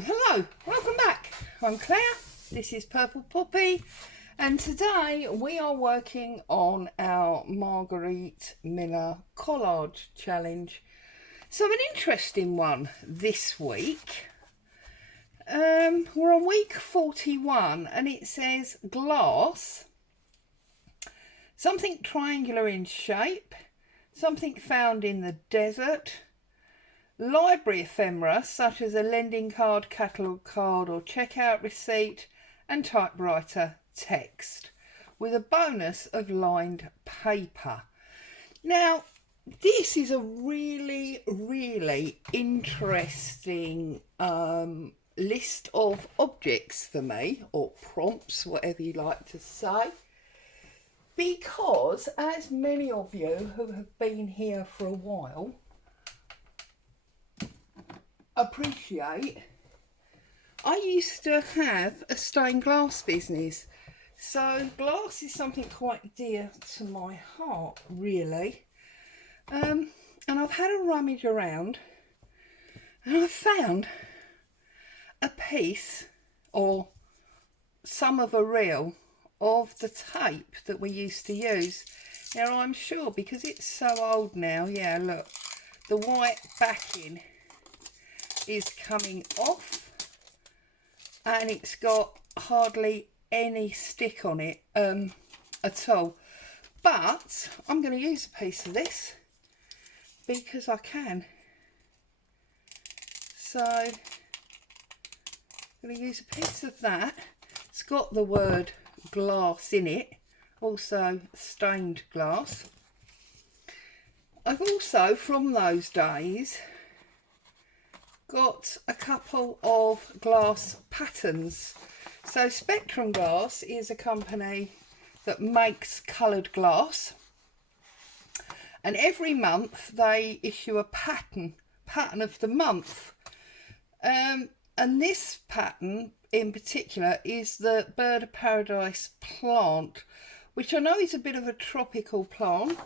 Hello, welcome back. I'm Claire, this is Purple Poppy, and today we are working on our Marguerite Miller collage challenge. So an interesting one this week. We're on week 41 and it says glass, something triangular in shape, something found in the desert, library ephemera such as a lending card, catalogue card or checkout receipt, and typewriter text with a bonus of lined paper. Now this is a really interesting list of objects for me, or prompts, whatever you like to say, because as many of you who have been here for a while appreciate, I used to have a stained glass business, so glass is something quite dear to my heart, really. And I've had a rummage around and I've found a piece or some of a reel of the tape that we used to use. Now I'm sure, because it's so old now, yeah, look, the white backing is coming off and it's got hardly any stick on it at all, but I'm going to use a piece of this because I can. So I'm going to use a piece of that. It's got the word glass in it, also stained glass. I've also, from those days, got a couple of glass patterns. So Spectrum Glass is a company that makes coloured glass, and every month they issue a pattern of the month, and this pattern in particular is the Bird of Paradise plant, which I know is a bit of a tropical plant,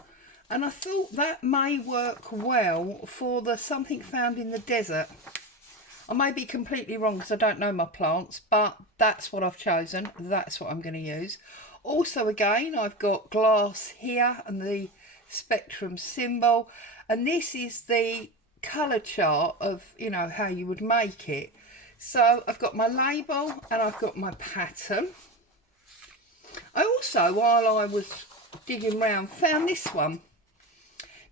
and I thought that may work well for the something found in the desert. I may be completely wrong because I don't know my plants, but that's what I've chosen. That's what I'm going to use. Also, again, I've got glass here and the Spectrum symbol. And this is the colour chart of, you know, how you would make it. So I've got my label and I've got my pattern. I also, while I was digging around, found this one.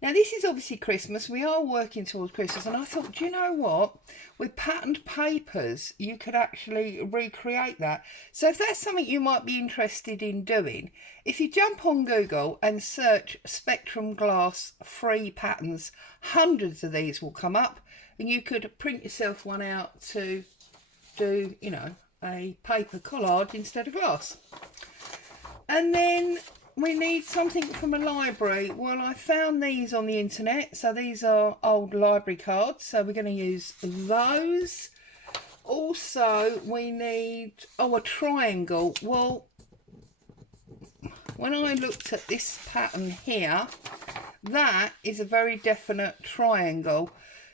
Now this is obviously Christmas, we are working towards Christmas, and I thought, do you know what, with patterned papers you could actually recreate that. So if that's something you might be interested in doing, if you jump on Google and search Spectrum Glass free patterns, hundreds of these will come up, and you could print yourself one out to do, you know, a paper collage instead of glass. And then we need something from a library. Well, I found these on the internet, so these are old library cards, so we're going to use those. Also, we need, a triangle. Well, when I looked at this pattern here, that is a very definite triangle,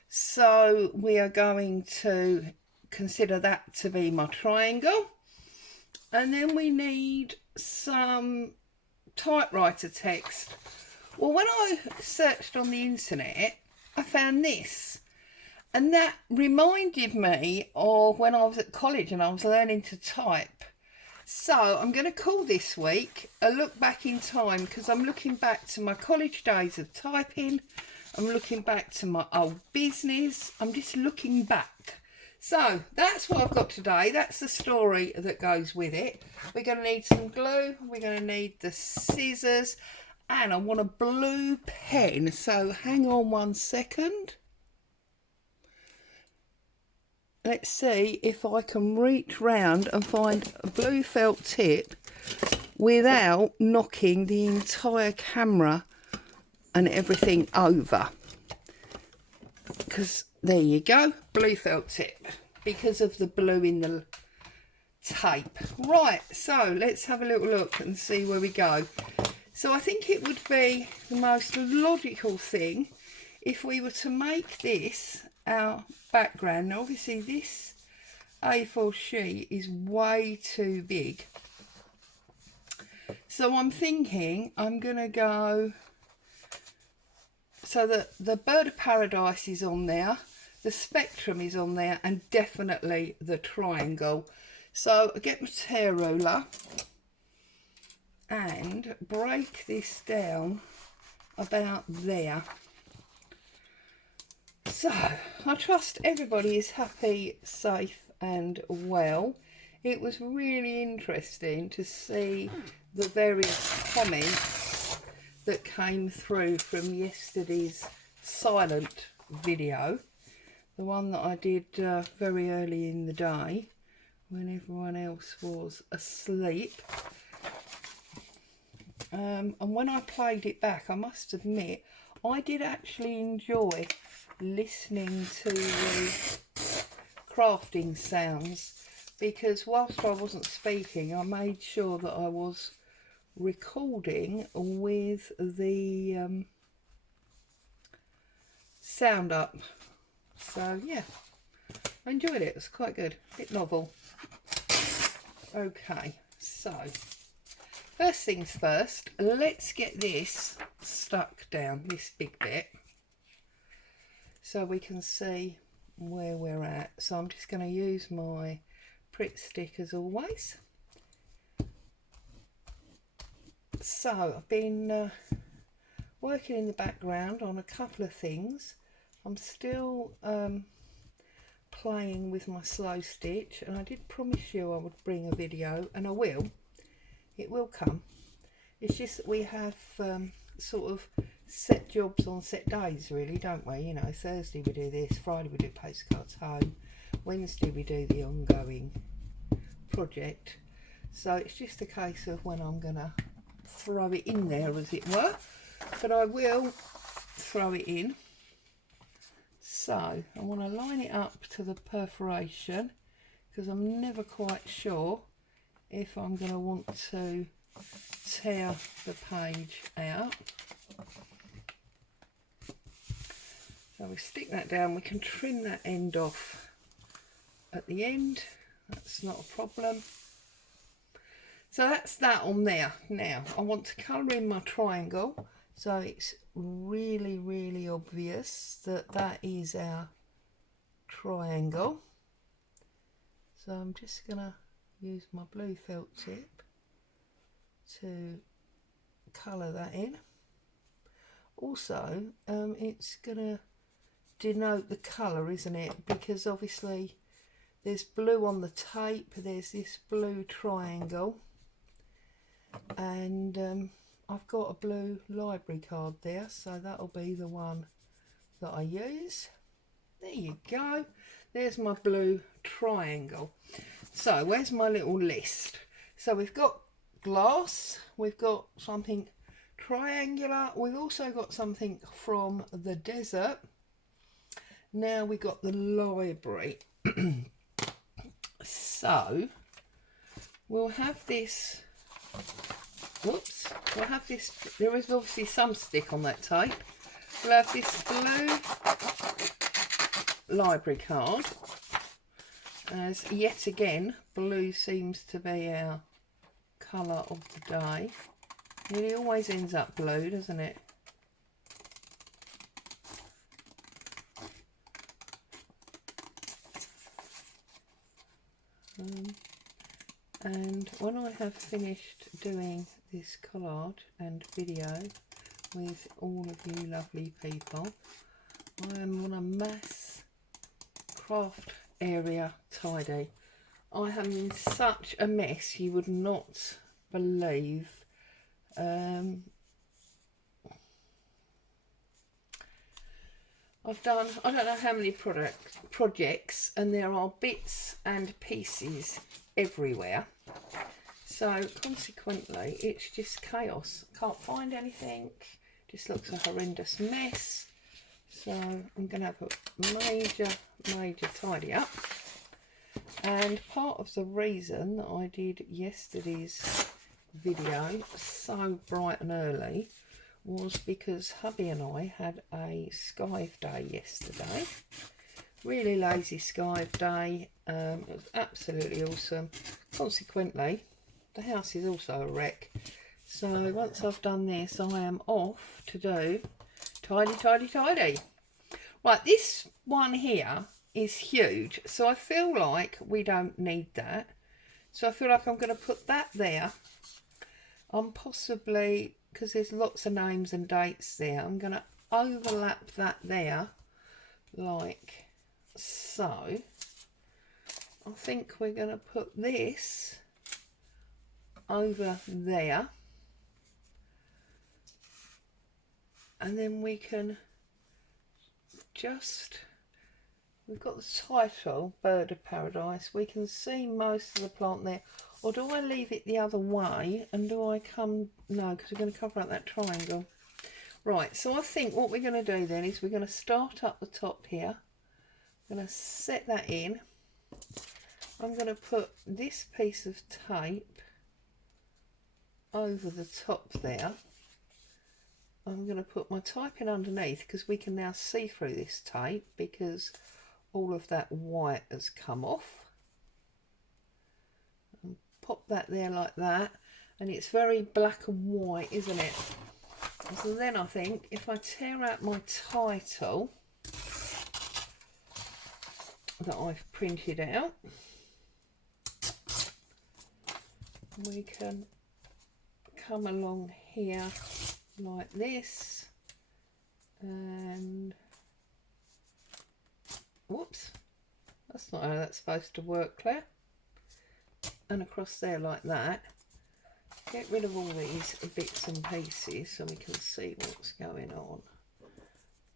so we are going to consider that to be my triangle. And then we need some typewriter text. Well, when I searched on the internet, I found this, and that reminded me of when I was at college and I was learning to type. So I'm going to call this week a look back in time, because I'm looking back to my college days of typing, I'm looking back to my old business, I'm just looking back. So that's what I've got today. That's the story that goes with it. We're going to need some glue. We're going to need the scissors. And I want a blue pen. So hang on one second. Let's see if I can reach round and find a blue felt tip without knocking the entire camera and everything over. Because there you go, blue felt tip, because of the blue in the tape. Right, so let's have a little look and see where we go. So I think it would be the most logical thing if we were to make this our background. Now obviously this A4 sheet is way too big. So I'm thinking I'm going to go, so that the Bird of Paradise is on there, the Spectrum is on there, and definitely the triangle. So I get my tear ruler and break this down about there. So I trust everybody is happy, safe and well. It was really interesting to see the various comments that came through from yesterday's silent video, the one that I did very early in the day when everyone else was asleep. And when I played it back, I must admit I did actually enjoy listening to the crafting sounds, because whilst I wasn't speaking, I made sure that I was recording with the sound up. So yeah, I enjoyed it. It was quite good, a bit novel. Okay, so first things first, let's get this stuck down, this big bit, so we can see where we're at. So I'm just going to use my Pritt stick as always. So I've been working in the background on a couple of things. I'm still playing with my slow stitch, and I did promise you I would bring a video, and I will. It will come. It's just that we have sort of set jobs on set days, really, don't we? You know, Thursday we do this, Friday we do postcards home, Wednesday we do the ongoing project. So it's just a case of when I'm going to throw it in there, as it were. But I will throw it in. So I want to line it up to the perforation, because I'm never quite sure if I'm going to want to tear the page out. So we stick that down. We can trim that end off at the end. That's not a problem. So that's that on there. Now I want to colour in my triangle, so it's really, really obvious that that is our triangle. So I'm just going to use my blue felt tip to colour that in. Also, it's going to denote the colour, isn't it? Because obviously there's blue on the tape, there's this blue triangle, and I've got a blue library card there, so that'll be the one that I use. There you go. There's my blue triangle. So where's my little list? So we've got glass, we've got something triangular, we've also got something from the desert. Now we've got the library. So we'll have this, whoops, we'll have this, there is obviously some stick on that tape. We'll have this blue library card, as yet again blue seems to be our colour of the day. It always ends up blue, doesn't it? And when I have finished doing this collage and video with all of you lovely people, I am on a mass craft area tidy. I am in such a mess you would not believe. I've done, I don't know how many projects, and there are bits and pieces everywhere. So consequently, it's just chaos. Can't find anything. Just looks a horrendous mess. So I'm going to have a major tidy up. And part of the reason that I did yesterday's video so bright and early was because hubby and I had a skive day yesterday. Really lazy skive day. It was absolutely awesome. Consequently, the house is also a wreck. So once I've done this, I am off to do tidy, tidy, tidy. Right, this one here is huge, so I feel like we don't need that. So I feel like I'm going to put that there. I'm possibly, because there's lots of names and dates there, I'm going to overlap that there like so. I think we're going to put this over there, and then we can just, we've got the title, Bird of Paradise. We can see most of the plant there. Or do I leave it the other way, and do I come, no, because we're going to cover up that triangle. Right, so I think what we're going to do then is we're going to start up the top here. I'm going to set that in. I'm going to put this piece of tape over the top there. I'm going to put my typing underneath because we can now see through this tape because all of that white has come off. And pop that there like that, and it's very black and white, isn't it? So then I think if I tear out my title that I've printed out, we can come along here like this, and whoops, that's not how that's supposed to work, Claire, and across there like that. Get rid of all these bits and pieces so we can see what's going on,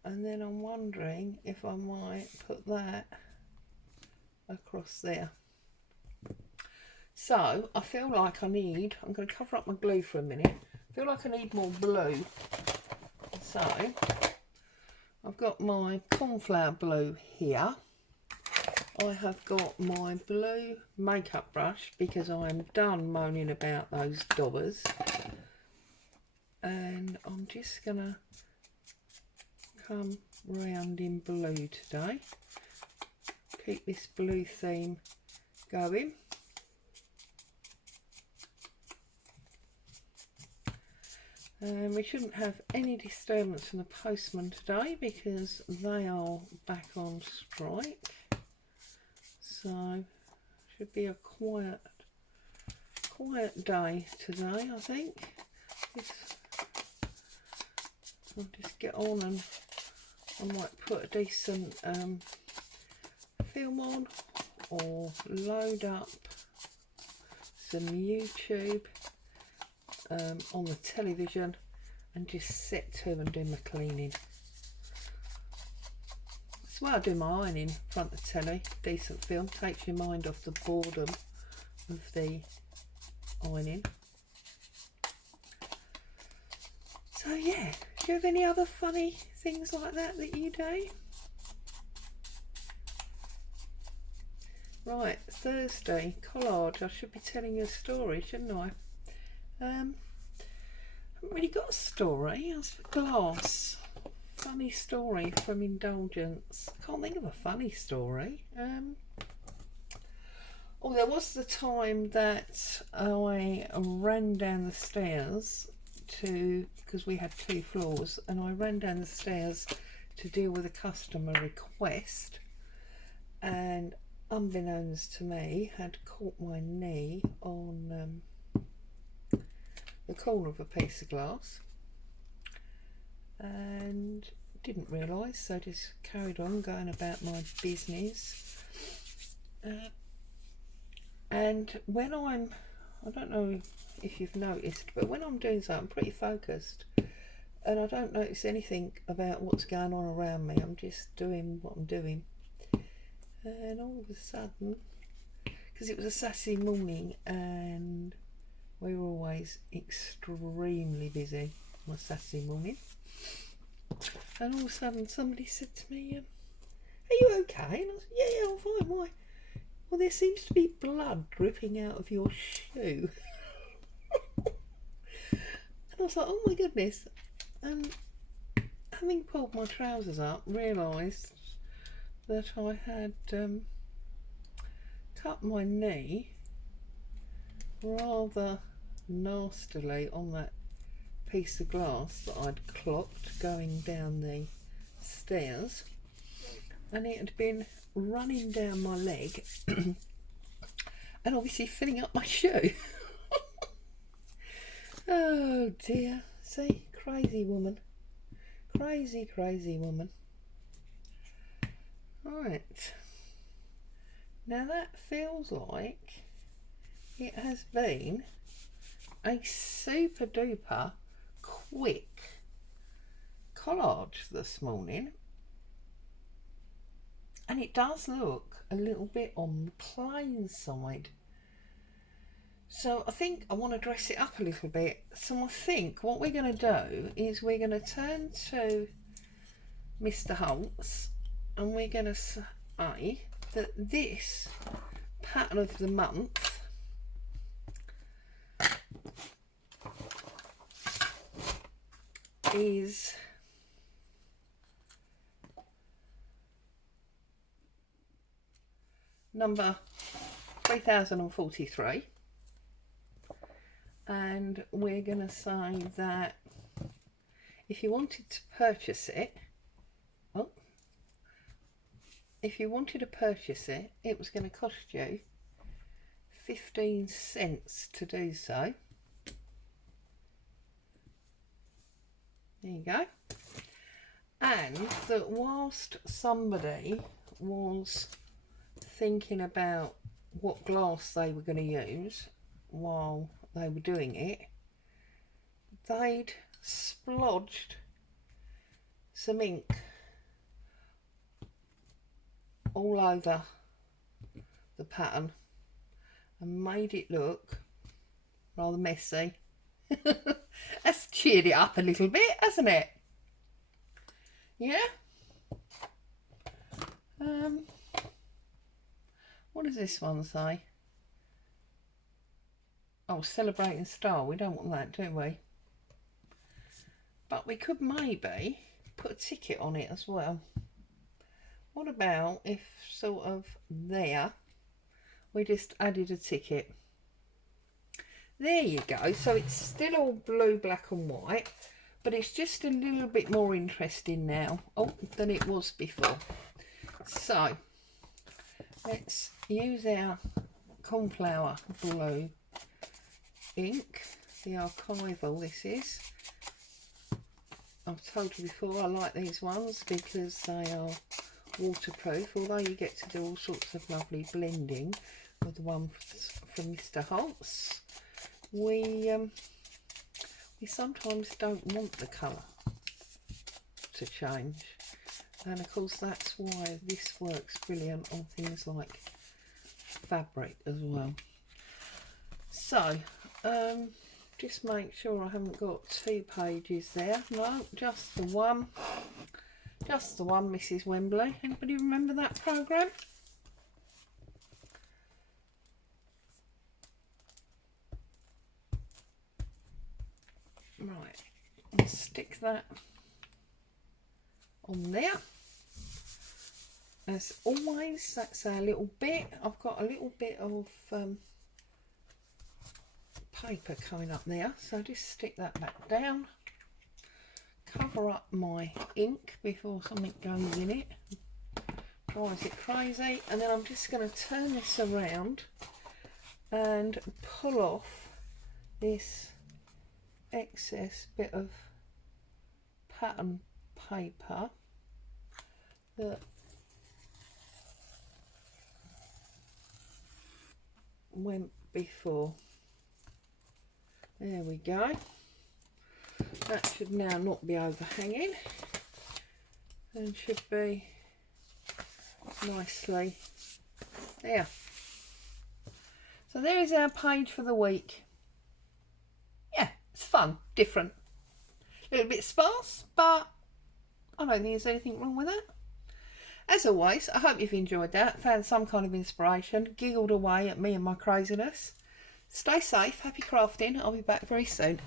and then I'm wondering if I might put that across there. So I feel like I need, I'm going to cover up my glue for a minute. I feel like I need more blue. So I've got my cornflower blue here. I have got my blue makeup brush because I'm done moaning about those daubers. And I'm just going to come round in blue today. Keep this blue theme going. And we shouldn't have any disturbance from the postman today because they are back on strike. So should be a quiet day today, I think. I'll just get on, and I might put a decent film on or load up some YouTube on the television and just set to and do my cleaning. That's why I do my ironing in front of the telly. Decent film, takes your mind off the boredom of the ironing. So yeah, do you have any other funny things like that you do? Right, Thursday, collage. I should be telling you a story, shouldn't I? I haven't really got a story. I was glass. Funny story from Indulgence. I can't think of a funny story. Oh, there was the time that I ran down the stairs because we had 2 floors, and I ran down the stairs to deal with a customer request, and unbeknownst to me had caught my knee on the corner of a piece of glass and didn't realise, so just carried on going about my business. And when I don't know if you've noticed, but when I'm doing something, I'm pretty focused and I don't notice anything about what's going on around me. I'm just doing what I'm doing, and all of a sudden, because it was a Saturday morning and we were always extremely busy on a Saturday morning, and all of a sudden somebody said to me, "Are you okay?" And I said, "Yeah, I'm fine. Why?" "Well, there seems to be blood dripping out of your shoe." And I was like, "Oh my goodness." And having pulled my trousers up, realised that I had cut my knee rather nastily on that piece of glass that I'd clocked going down the stairs, and it had been running down my leg and obviously filling up my shoe. Oh dear, see, crazy woman, crazy woman. Right, now that feels like it has been a super duper quick collage this morning, and it does look a little bit on the plain side. So I think I want to dress it up a little bit. So I think what we're going to do is we're going to turn to Mr. Holtz and we're going to say that this pattern of the month is number 3043. And we're going to say that if you wanted to purchase it, well, if you wanted to purchase it, it was going to cost you 15 cents to do so. There you go. And that whilst somebody was thinking about what glass they were going to use while they were doing it, they'd splodged some ink all over the pattern and made it look rather messy. That's cheered it up a little bit, hasn't it? Yeah. What does this one say? Oh, celebrating style. We don't want that, do we? But we could maybe put a ticket on it as well. What about if sort of there we just added a ticket? There you go. So it's still all blue, black and white, but it's just a little bit more interesting now than it was before. So let's use our cornflower blue ink, the archival this is. I've told you before I like these ones because they are waterproof, although you get to do all sorts of lovely blending with the one from Mr. Holtz. We sometimes don't want the colour to change, and of course that's why this works brilliant on things like fabric as well. So just make sure I haven't got 2 pages there. No, just the one. Just the one, Mrs. Wembley. Anybody remember that programme? Right, I'll stick that on there. As always, that's our little bit. I've got a little bit of paper coming up there, so just stick that back down, cover up my ink before something goes in it, dries it crazy, and then I'm just going to turn this around and pull off this excess bit of pattern paper that went before. There we go. That should now not be overhanging and should be nicely there. So there is our page for the week. Yeah, it's fun, different, a little bit sparse, but I don't think there's anything wrong with that. As always, I hope you've enjoyed that, found some kind of inspiration, giggled away at me and my craziness. Stay safe, happy crafting. I'll be back very soon.